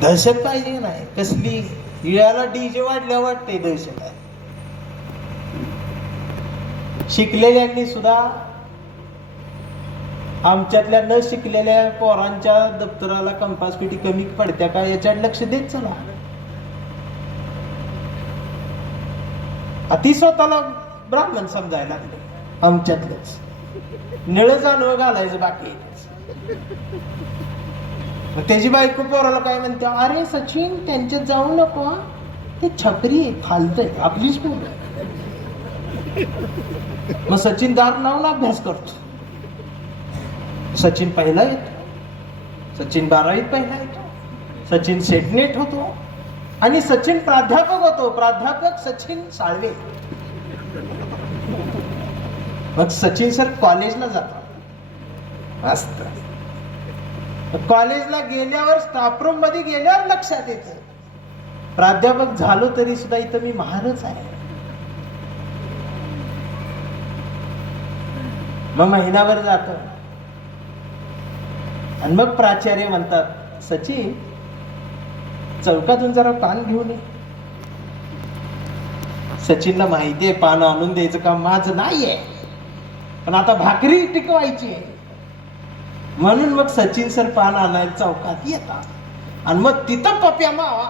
दहशत पाहिजे नाही कसली. इळ्याला डीजे वाढल्या वाटते दहशत आहे. शिकलेल्यांनी सुद्धा आमच्यातल्या न शिकलेल्या पोरांच्या दप्तराला कंपास पेटी कमी पडत्या का याच्यात लक्ष देत चला. अति स्वतःला ब्राह्मण समजायला लागले आमच्यातलंच. निळ जानवं घालायचं बाकी. त्याची बायको पोराला काय म्हणते, अरे सचिन त्यांच्यात जाऊ नको, ते छपरी फालतय आपलीच पोर. मग सचिन दार लावून अभ्यास करतो. सचिन पहिला येतो, सचिन 12वीत पहिला येतो, सचिन सेटनेट होतो आणि सचिन प्राध्यापक होतो. प्राध्यापक सचिन साळवे. मग सचिन सर कॉलेजला जातात. मस्त. कॉलेजला गेल्यावर स्टाफ रूम मध्ये गेल्यावर लक्षात येतं प्राध्यापक झालो तरी सुद्धा इथं मी महारच आहे. मग महिनाभर जातो आणि मग प्राचार्य म्हणतात, सचिन चौकातून जरा पान घेऊन ये. सचिनला माहितीये पान आणून द्यायचं काम माझं नाहीये, पण आता भाकरी टिकवायची आहे. म्हणून मग सचिन सर पान आणायला चौकात येतात आणि मग तिथं पप्या मावा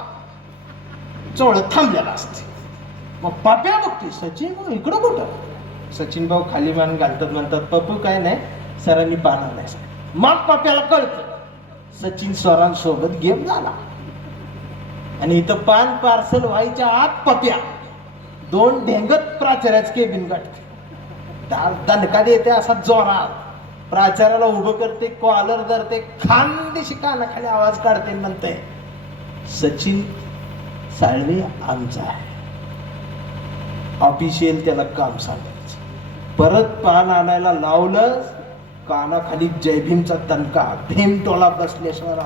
चोळत थांबलेला असते. मग पप्या बघते सचिन भाऊ इकडं कुठं. सचिन भाऊ खाली मान घालतात, म्हणतात पप्पू काय नाही सरांनी पान आणायचं. मग पप्याला कळतं सचिन सरांसोबत गेम झाला आणि इथं पान पार्सल व्हायच्या आत पप्या 2 ढेंगत प्राचार्याच केबिन गाठते. दणका देते असा जोरात. प्राचार्याला उभं करते, कॉलर धरते, खानदेशी कानाखाली आवाज काढते, म्हणते सचिन साळवे आमचा आहे. ऑफिशियल त्याला काम सांगायचं. परत पान आणायला लावलं, कानाखाली जयभीमचा दणका, भीम टोला बसल्याशिवाय.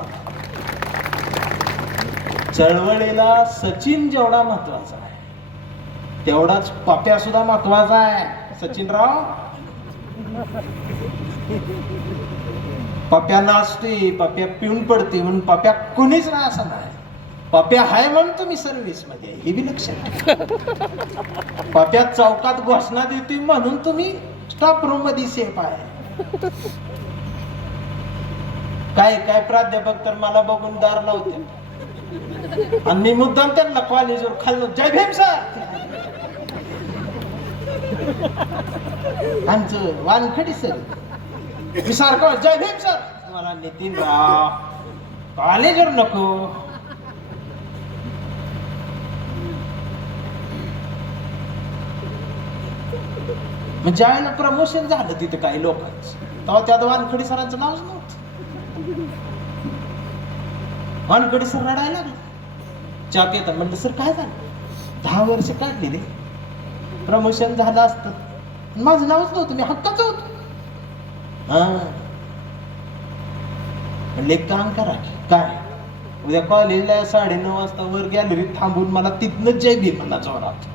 चळवळीला सचिन जेवढा महत्वाचा आहे तेवढाच पप्या सुद्धा महत्वाचा आहे. सचिनराव पप्या नाचते, पप्या पिऊन पडते म्हणून पप्या कुणीच नाही असं नाही. पप्या हाय म्हणून तुम्ही सर्व्हिस मध्ये हे बी लक्षात. पप्या चौकात घोषणा देते म्हणून तुम्ही स्टाफ रूम मध्ये सेफ आहे. काय काय प्राध्यापक तर मला बघून दार लावते आणि मी मुद्दाम त्यांना कॉलेजवर खाल्लो, जय भीम सर. आमचं वानखडी सर मी सारखं जय भीम सर. मला नितीन राव कॉलेजवर नको. मग ज्यावेळेला प्रमोशन झालं तिथे काही लोकांचं, तेव्हा त्या वानखडी सरांचं नावच नव्हतं. वानखडी सर रडायला लागले. चाक येतात म्हणलं सर काय झालं, 10 वर्ष काढली रे, प्रमोशन झालं असतं माझं नावच नव्हतं, मी हक्काचं होतो. म्हणले एक काम करा की काय, उद्या कॉलेजला 9:30 वाजता वर गॅलरीत थांबून मला तिथनं जय भीम म्हणा जोरात.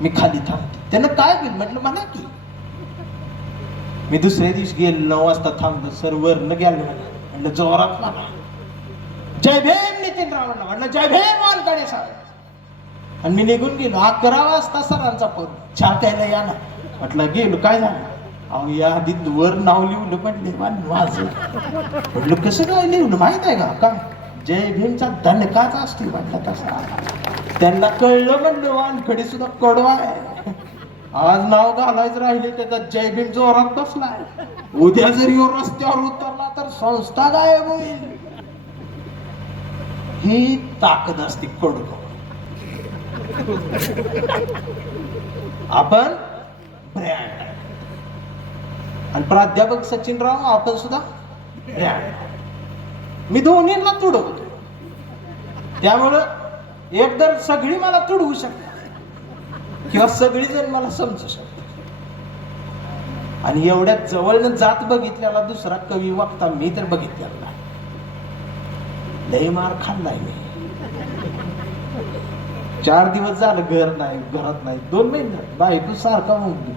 मी खाली थांबतो. त्यानं काय बिल म्हटलं म्हणा की. मी दुसऱ्या दिवशी गेलो 9 वाजता थांबलो. सर वरनं गॅलरी म्हणलं जोरात म्हणा जय भीम नितीन राव. म्हटलं जय भीम वानखडे सर. आणि मी निघून गेलो. 11 वाजता सरांचा फोन, चहा प्यायला या ना. म्हटलं गेलो. काय झालं, अहो या आधीत वर नाव लिहून म्हटले माझं. म्हटलं कसं काय लिहून माहित आहे का, जय भीमचा दणकाच असते म्हटलं तसा. त्यांना कळलं म्हणलं वानखडी सुद्धा कडवा आहे. आज नाव घालायचं राहिले त्याचा जय भीम जोरात बसलाय. उद्या जरी रस्त्यावर उतरला तर संस्था गायब होईल. ही ताकद असते कडू. आपण ब्रँड आणि प्राध्यापक सचिनराव आपण सुद्धा ब्रँड. मी दोन्हीला तुडवतो. त्यामुळं एकतर सगळी मला तुडवू शकतात किंवा सगळी जण मला समजू शकतात. आणि एवढ्या जवळनं जात बघितल्याला दुसरा कवी वक्ता मी तर बघितलेला लय मार खाल्लाय मी. 4 दिवस झालं घर नाही, घरात नाही. 2 महिने बायको सारखा म्हणून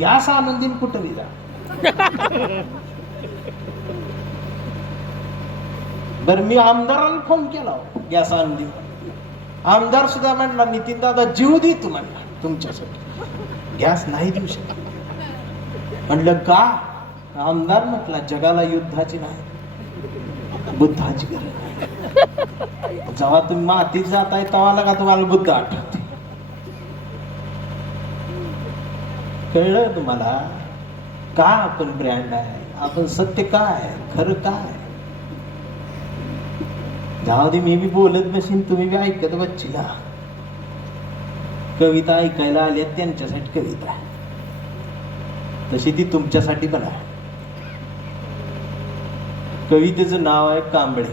गॅस आणून देईन कुठं जा. बरं मी आमदाराला फोन केला, गॅस आणली. आमदार सुद्धा म्हणला नितीन दादा जीव दे तुम्हाला तुमच्यासाठी, गॅस नाही देऊ शकत. म्हणलं का? आमदार म्हटला जगाला युद्धाची नाही बुद्धाची गरज आहे. जेव्हा तुम्ही मातीत जाताय तेव्हा का तुम्हाला बुद्ध आठवते. कळलं तुम्हाला का आपण ब्रँड आहे, आपण सत्य काय, खरं काय. जाऊ दे, मी बी बोलत बसीन, तुम्ही बी ऐकत बच्चीला. कविता ऐकायला आल्या त्यांच्यासाठी कविता आहे, तशी ती तुमच्यासाठी पण आहे. कवितेचं नाव आहे कांबळे.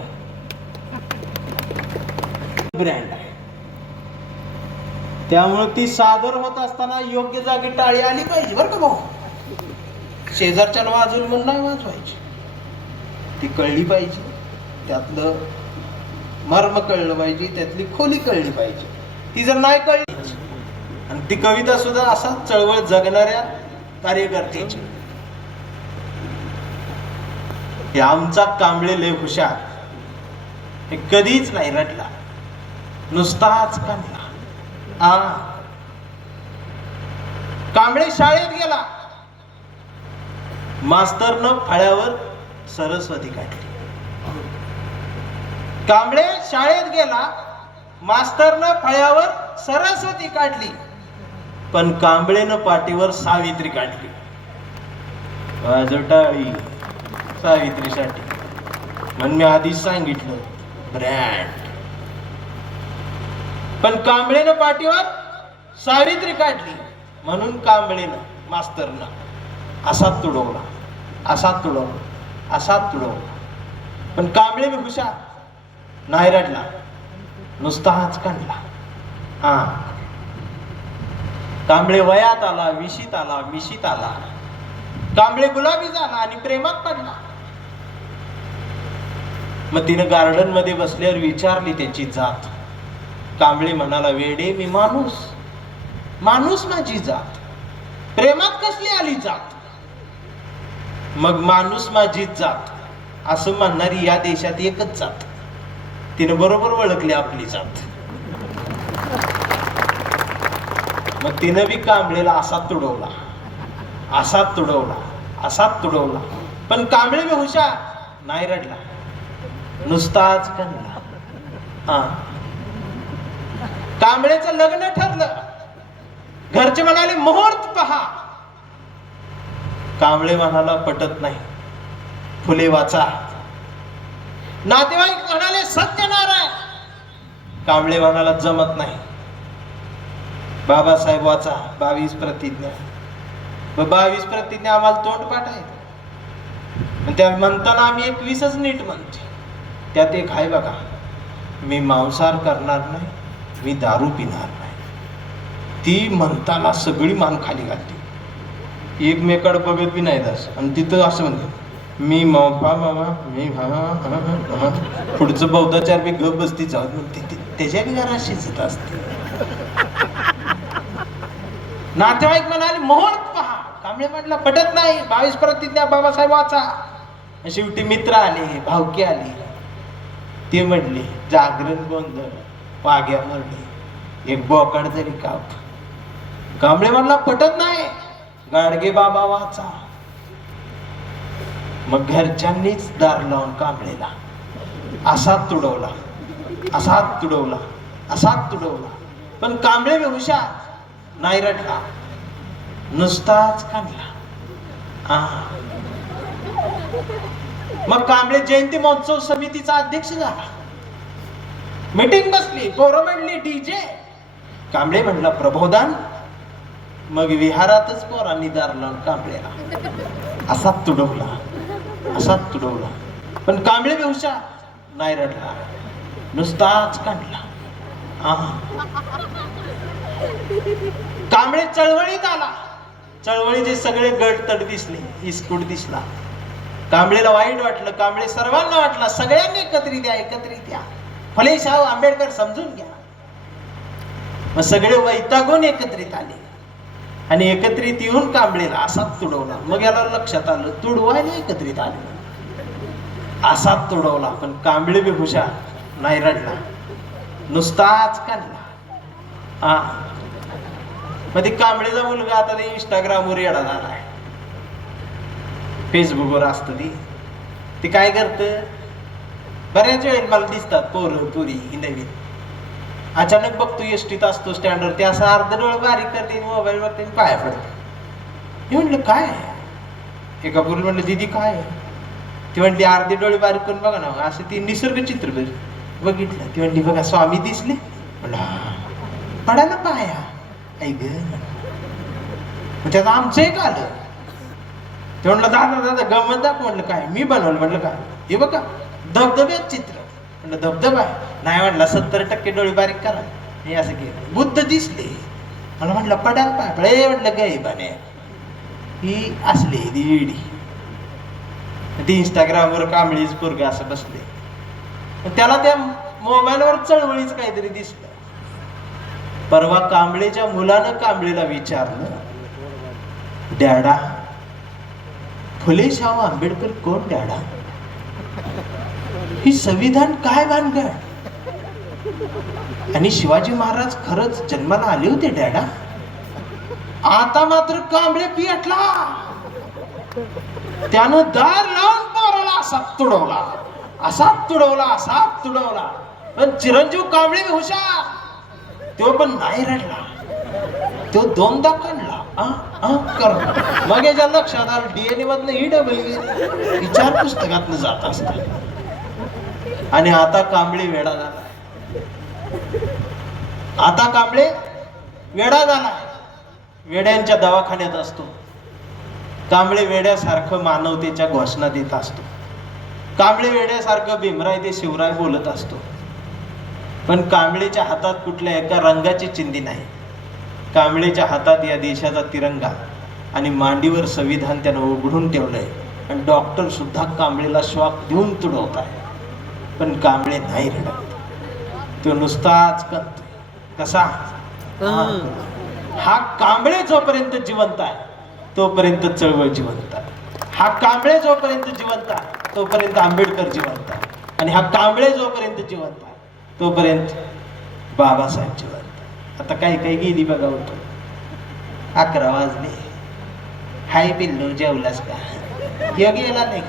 ब्रँड आहे, त्यामुळे ती सादर होत असताना योग्य जागी टाळी आली पाहिजे बरं का भाऊ. शेजारच्या वाजून म्हणून नाही वाजवायची, ती कळली पाहिजे, त्यातलं मर्म कळलं पाहिजे, त्यातली खोली कळली पाहिजे. ती जर नाही कळली, आणि ती कविता सुद्धा असा चळवळ जगणाऱ्या कार्यकर्त्याची. हे आमचा कांबळे लय हुशार, हे कधीच नाही रडला, नुसताच कांबला. कांबळे शाळेत गेला, मास्तरनं फळ्यावर सरस्वती काढली. कांबळे शाळेत गेला, मास्तरनं फळ्यावर सरस्वती काढली, पण कांबळेनं पाठीवर सावित्री काढली. वाजवटाळी सावित्रीसाठी. म्हणून मी आधीच सांगितलं ब्रँड. पण कांबळेनं पाठीवर सावित्री काढली, म्हणून कांबळेनं मास्तरनं असाच तुडवला, असाच तुडवला, असाच तुडवला. पण कांबळे बी हुशार, नाही रडला, नुसता हाच काढला. कांबळे वयात आला, विशीत आला, मिशीत आला. कांबळे गुलाबी झाला आणि प्रेमात पडला. मग तिनं गार्डन मध्ये बसल्यावर विचारली त्याची जात. कांबळे म्हणाला, वेडे मी माणूस, माणूस माझी जात, प्रेमात कसली आली जात. मग माणूस माझी जात असं म्हणणारी या देशात एकच जात. तिने बरोबर ओळखली आपली जात. मग तिनं बी कांबळेला असाच तुडवला, असाच तुडवला, असाच तुडवला. पण कांबळे बी हुशार, नाही रडला, नुसताच कणला. कांबळेचं लग्न ठरलं. घरचे म्हणाले मुहूर्त पहा. कांबळे म्हणाला पटत नाही, फुले वाचा. नातेवाईक म्हणाले सत्यनारायण. कांबळे म्हणाला जमत नाही, बाबासाहेब वाचा 22 प्रतिज्ञा. 22 प्रतिज्ञा आम्हाला तोंड पाठ आहे, त्या म्हणताना आम्ही 21च नीट म्हणतो. त्यात एक आहे बघा, मी मांसाहार करणार नाही, मी दारू पिणार नाही. ती म्हणताना सगळी मान खाली घालते, एकमेकाड बघत बी नाही दास. आणि तिथं असं म्हणते मी मामा मी पुढचं 14 बी गप बसती जाऊ म्हणते. त्याच्या बी घरात शिजत असते. नातेवाईक म्हणाले मुहूर्त पहा. कांबळे म्हटलं पटत नाही, 22 प्रतिज्ञा बाबासाहेब वाचा. शेवटी मित्र आले, भावकी आली, ते म्हणले जागरण गोंधळ, वाघ्या मरणे, एक बोकड तरी काप. कांबळे म्हणला पटत नाही, गाडगे बाबा वाचा. मग घरच्यांनीच दार लावून कांबळेला असाच तुडवला, असाच तुडवला, असाच तुडवला. पण कांबळे बी हुशार, नाही रडला, नुसताच काढला. मग कांबळे जयंती महोत्सव समितीचा अध्यक्ष झाला. मीटिंग बसली, पोरं म्हणली डीजे. कांबळे म्हणला प्रबोधन. मग विहारातच पोरांनी दार लावून कांबळेला असाच तुडवला, असाच तुडवला. पण कांबळे बी हुशार, नाही रडला, नुसताच काढला. कांबळे चळवळीत आला. चळवळीचे सगळे गट तट दिसले, इस्कूट दिसला. कांबळेला वाईट वाटलं. कांबळे सर्वांना वाटला सगळ्यांनी एकत्रित या, एकत्रित या. फले शाहू आंबेडकर समजून घ्या. मग सगळे वैतागून एकत्रित आले आणि एकत्रित येऊन कांबळेला असाच तुडवला. मग याला लक्षात आलं तुडवायला एकत्रित आले. असाच तुडवला, पण कांबळे बी हुशार, नाही रडला, नुसताच काढला. हा मग ते कांबळेचा मुलगा आता ते इंस्टाग्रामवर येडा झालाय, फेसबुकवर असत ती काय करत, बऱ्याच वेळेला मला दिसतात पोरं पुरी ही नवीन, अचानक बघतो एसटीत असतो स्टँडवर, ते असं अर्ध डोळं बारीक करते, मोबाईल बघते, पाया पडते. मी म्हटलं काय, एका पोरी म्हटलं दीदी काय, ती म्हटली अर्धे डोळे बारीक करून बघा ना, असं ती निसर्ग चित्र बघितलं. ती म्हटली बघा स्वामी दिसले, म्हणलं पडा ना पाया, ऐक त्याचं आमचं एक आलं. ते म्हणलं दादा दादा गमत दाखव, म्हटलं काय, मी बनवलं, म्हटलं काय, हे बघा धबधब्यात चित्र, म्हटलं धबधबा नाही, म्हटलं 70% डोळे बारीक करा, हे असं केलं, बुद्ध दिसले, मला म्हटलं पडाल पाय पडे, म्हटलं गाई बने ही असली ती इंस्टाग्रामवर कांबळीच पोरग असं बसले, त्याला त्या मोबाईलवर चळवळीच काहीतरी दिसलं. परवा कांबळेच्या मुलानं कांबळेला विचारलं, डॅडा फुले शाहू आंबेडकर कोण डॅडा, ही संविधान काय भानगड, आणि शिवाजी महाराज खरंच जन्माला आले होते डॅडा. आता मात्र कांबळे पियटला, त्यानं दार लावून पोराला असा तुडवला, पण चिरंजीव कांबळे हुशार, तो पण नाही रडला, तो दोनदा काढला कर. मग याच्या लक्षात आलं डीएनए मधनं EW विचार पुस्तकातनं जात असत. आणि आता कांबळे वेडा झाला, वेड्यांच्या दवाखान्यात असतो. कांबळे वेड्यासारखं मानवतेच्या घोषणा देत असतो. कांबळे वेड्यासारखं भीमराय ते शिवराय बोलत असतो. पण कांबळेच्या हातात कुठल्या एका रंगाची चिंधी नाही. कांबळेच्या हातात या देशाचा तिरंगा आणि मांडीवर संविधान त्यानं उघडून ठेवलंय. आणि डॉक्टर सुद्धा कांबळेला श्वास देऊन तुडवत आहे. पण कांबळे नाही रडत, तो नुसताच करतो. कसा हा कांबळे जोपर्यंत जिवंत आहे तोपर्यंत चळवळ जिवंत आहे. हा कांबळे जोपर्यंत जिवंत आहे तोपर्यंत आंबेडकर जिवंत आहे. आणि हा कांबळे जोपर्यंत जिवंत आहे तोपर्यंत बाबासाहेब जिवंत. आता काही काही गेली बघा, होतो 11 वाजले, हाय पिल्लू जेवलास का, योग गेला नाही.